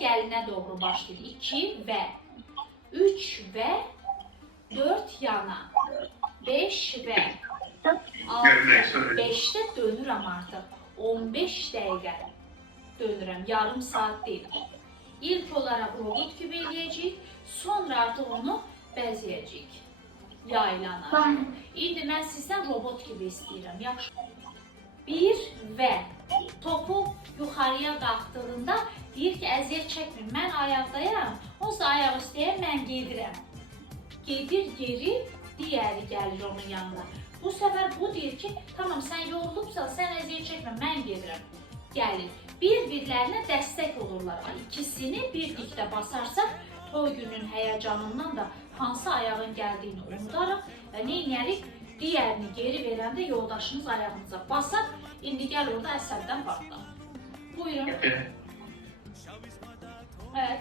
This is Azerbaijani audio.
gəlinə doğru başlayır. 2 və 3 və 4 yana. 5 və 6, 5-də dönürəm artıq. 15 dəqiqə dönürəm, yarım saat deyil. İlk olaraq robot kimi eləyəcəyik, sonra artıq onu bəzəyəcəyik. Yaylanacaq. İndi mən sizdən robot kimi istəyirəm, yaxşı. 1 və topu yuxarıya qalxdığında deyir ki, əziyyət çəkmir, mən ayaqdayam, onsuz ayaq üstəyəm, mən gedirəm. Gedir geri, digəri gəlir onun yanına. Bu səfər bu deyir ki, tamam sən yorulubsan, sən əziyyət çəkmə, mən gedirəm. Gəlir. Bir-birlərinə dəstək olurlar. İkisini birlikdə basarsaq, toy günün həyəcanından da hansı ayağın gəldiyini unudaraq və neynərik? Digərini geri verəndə yoldaşınız ayağınıza basar, indi gəl orada əsəbdən partlar. Buyurun. Evet.